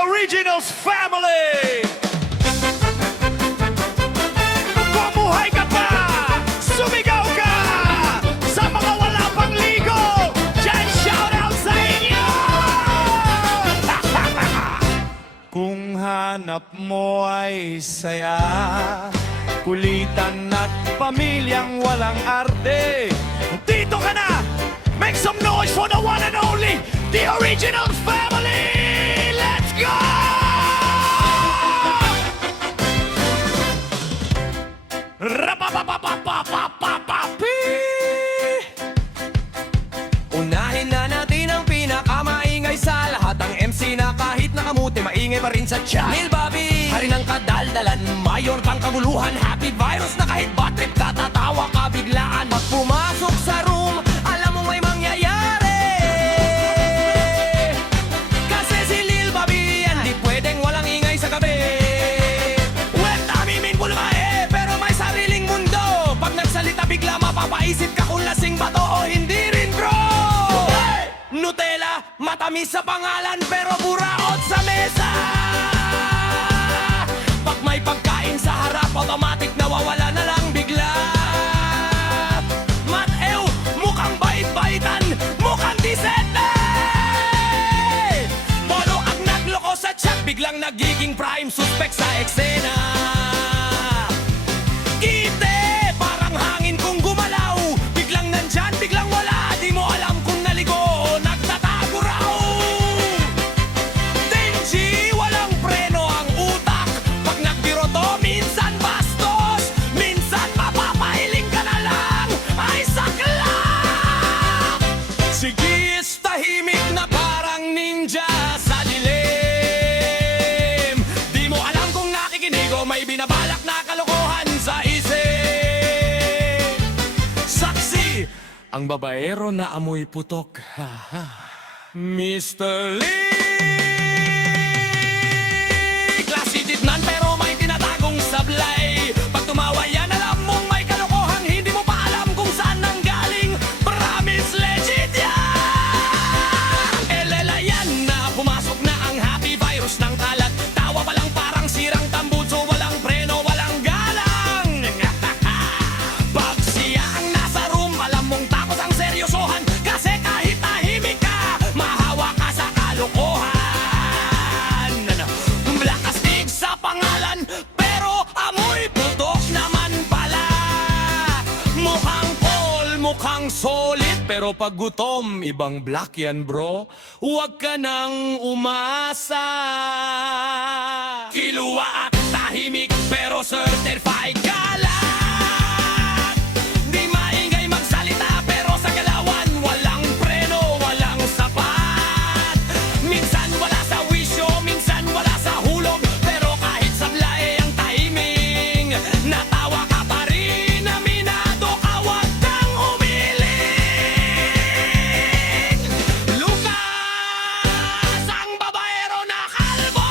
Originals family! Mamuhay ka pa! Sumigaw ka! Sa mga wala pang ligo! Diyan shoutout sa inyo! Kung hanap mo ay saya, kulitan at pamilyang walang arte, dito ka na! Make some noise for the one and only, the Originals family! Let's go! Unahin na natin ang pinakamaingay sa lahat. Ang MC na kahit nakamuti, maingay pa rin sa chat. Lil Bobby, hari ng kadaldalan, mayor pang kaguluhan. Happy virus na kahit bad trip, tatatawa ka biglaan. Pag pumasok sa room, alam mo may mangyayari. Kasi si Lil Bobby yan, di pwedeng walang ingay sa gabi. Well, tamimin bulmae, pero may sariling mundo. Pag nagsalita bigla mapapaisip ka kung lasing ba to o hindi rin, bro. Nutella, matamis sa pangalan pero buraot sa mesa. Pag may pagkain sa harap, automatic nawawala na lang bigla. Matew, mukhang bait-baitan, mukhang disente. Polo ang nagloko sa chat, biglang nagiging prime suspect sa eksena. Kite, parang hangin kung gumalaw, biglang nandyan, biglang wala, di mo alam kung naligo o nagtatago raw. Denji, walang preno ang utak, pag nagbiro to, minsan bastos, minsan mapapahiling ka na lang, ay saklap. Sigis, tahimik na parang ninja sa dilim. Di mo alam kung nakikinig o may binabalak na kalokohan sa isip. Saksi, ang babaero na amoy putok. Mr. Lee, klase titnan pero may tinatagong sablay. Pag tumawa yan, alam mong may kalokohan, hindi mo pa alam kung saan nanggaling. Promise, legit yan. Elela yan na pumasok na ang happy virus ng kalat. Tawa pa lang parang sirang tambutso, walang preno, walang galang. Pag siya ang nasa room, alam mong takot ang seryosohan. Kasi kahit tahimik ka, mahawa ka sa kalokohan. Black astig sa pangalan, pero amoy putok naman pala. Mukhang Paul, mukhang solid, pero pag gutom, ibang black yan, bro. Huwag ka nang umasa. Kiluwa at tahimik, pero certified ka lang. Di maingay magsalita, pero sa galawan, walang preno, walang sapat. Minsan wala sa wisyo, minsan wala sa hulog, pero kahit sablae ang timing, natawa ka pa rin, aminado ka, wag kang umiling. Lucas, ang babaero na kalbo.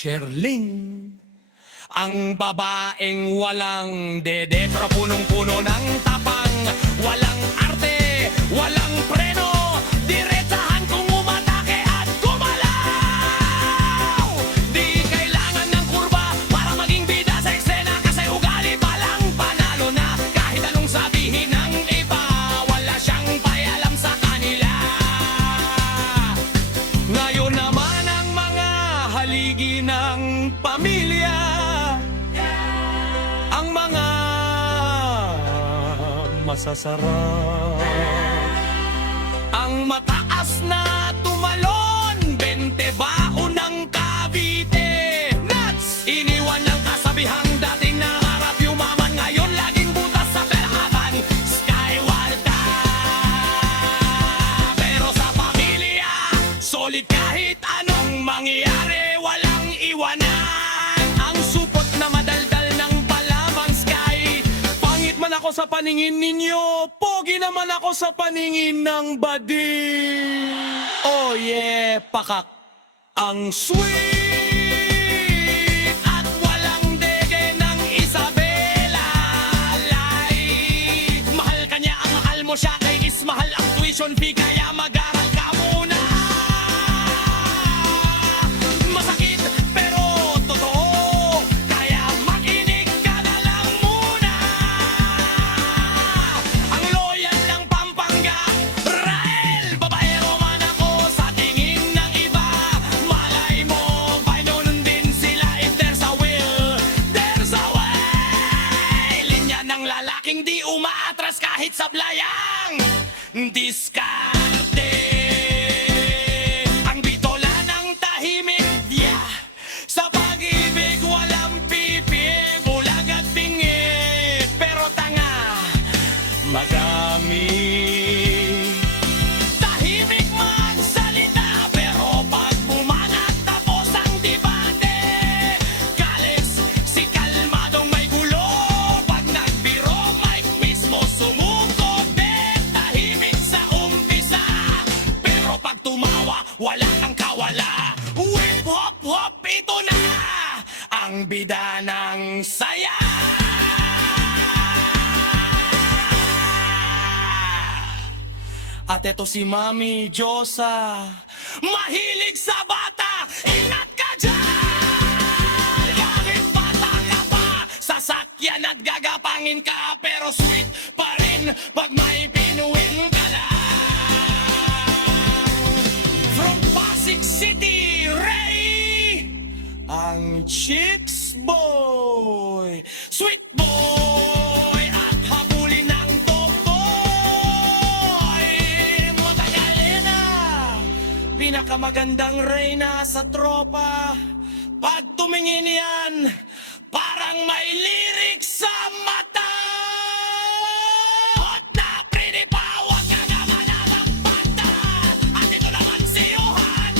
Sherling, ang babaeng walang dede, pero punong-puno ng tapang. Walang arte, walang preno, diretsahan kung umatake at gumalaw. Di kailangan ng kurba para maging bida sa eksena, kasi ugali pa lang panalo na. Kahit anong sabihin ng iba, wala siyang pakialam sa kanila. Ngayon naman ang mga haligi ng pamilya, ang mga masasarap, ang mataas na tumalon, 20 baon ng Cavite. Nuts! Iniwan ng kasabihang dating nangarap yumaman, ngayon laging butas sa perhatan. Skyward ka, pero sa pamilya, solid kahit anong mangyari, walang iwanan. Ang supot na madaldal ng palamang sky. Pangit man ako sa paningin ninyo, pogi naman ako sa paningin ng bading. Oh yeah, pakak. Ang sweet at walang dege ng Isabela. Like, mahal ka niya, ang mahal mo siya, kay is mahal ang tuition. tuition fee kaya mag-aral ka muna. Masakit pero totoo, kaya makinig ka na lang muna. Ang loyal ng Pampanga, Rael, babaero man ako sa tingin ng iba. Malay mo, ganun din sila. If there's a will, there's a way. Linya ng lalaking di umaatras kahit sablayang diskarte. Ang bitola ng tahimik, yeah. Sa pag-ibig walang pipig, bulag at tingit, pero tanga madami. Tahimik magsalita, pero pag bumanat tapos ang debate, kalis si kalmadong may gulo. Pag nagbiro, mic mismo sumuko. Tahimik sa umpisa, pero pag tumawa, wala kang kawala. Whip hop hop, ito na ang bida ng saya. At eto si Mami Diyosa, mahilig sa bata, ingat ka dyan! Kahit bata ka pa, sasakyan at gagapangin ka, pero sweet pa rin pag may pinuwin ka lang. From Pasig City, Ray, ang Chicks Boy, Sweet Boy, at habulin ng Tomboy. Magdalena, pinakamagandang reyna sa tropa. Pag tumingin yan, parang may lyrics sa mata. Hot na pretty pa, huwag ka naman alakbata. At ito naman si Johan.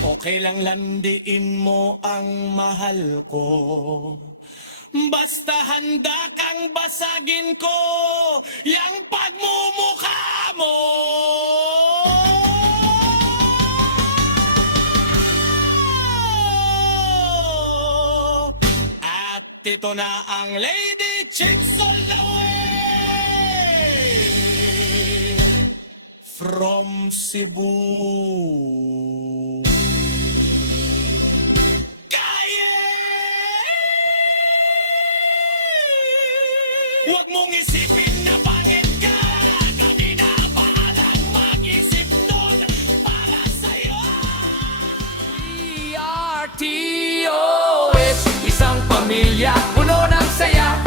Okay lang landiin mo ang mahal ko, basta handa kang basagin ko yang pagmumukha mo. At ito na ang Lady Chicks all the way from Cebu. Huwag mong isipin na pangit ka. Kanina pa alang mag-isip nun para sa'yo. We are TOS, isang pamilya, puno ng saya.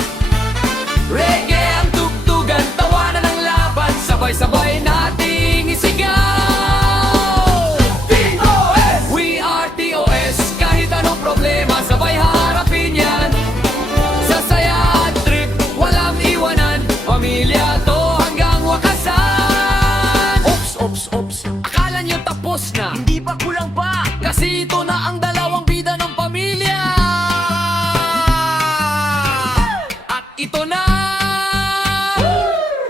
Reggae ang tugtugan, tawanan ng laban, sabay-sabay nating isigaw. TOS! We are TOS, kahit anong problema, sabay harapin yan. Sa saya at trip, walang iwanan, pamilya to hanggang wakasan. Ops, ops, ops, akala nyo tapos na? Hindi pa, kulang pa. Kasi ito na ang dalawang bida ng pamilya. At ito na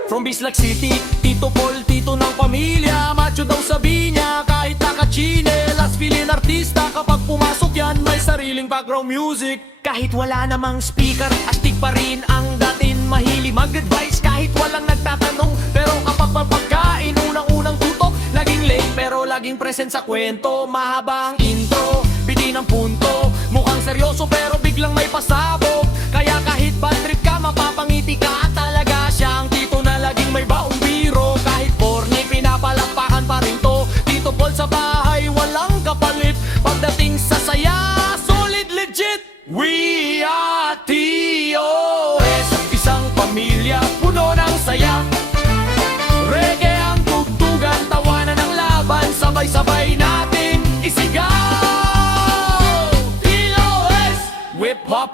from Bislac City, Tito Paul, tito ng pamilya. Macho daw sabi niya, kahit naka-chinelas, feeling artista. Kapag pumasok yan, may sariling background music. Kahit wala namang speaker, astig pa rin ang datin. Mahilig mag-advise kahit walang nagtatanong. Pero kapag papagkain, unang-unang tutok, laging late pero laging present sa kwento. Mahaba ang intro, biti ng punto. Mukhang seryoso pero biglang may pasabog. Kaya kahit bad trip ka, mapapangiti ka. Talaga siyang tito na laging may baong biro. Kahit corny, pinapalapakan pa rin to. Tito Paul sa bahay, walang kapalit. Pagdating sa saya, solid legit. We are TOS, isang pamilya, puno ng saya. Reggae ang tugtugan, tawanan ng laban, sabay-sabay nating isigaw. TOS, whip hop,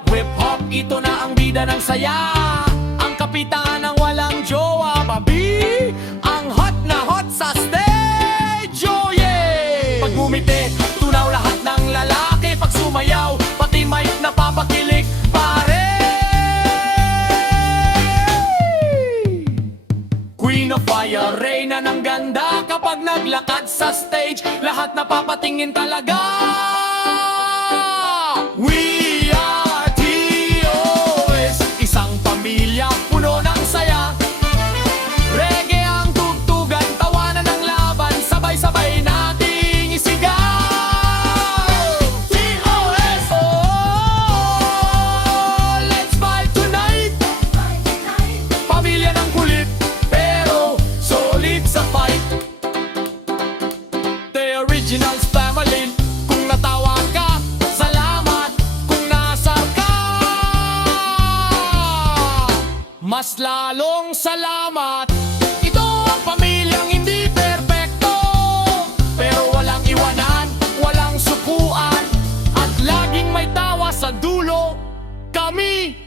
ito na ang bida ng saya. Ang kapitan ng walang jowa, babi, ang hot na hot sa stage, oh yeah. Pag bumiti, tunaw lahat ng lalaki. Pag sumayaw, pati mic napapakilig, pare. Queen of Fire, reyna ng ganda. Kapag naglakad sa stage, lahat napapatingin talaga. We are TOS, isang pamilya, puno ng saya. Reggae ang tugtugan, tawanan Mas lalong salamat. Ito ang pamilyang hindi perpekto, pero walang iwanan, walang sukuan, at laging may tawa sa dulo. Kami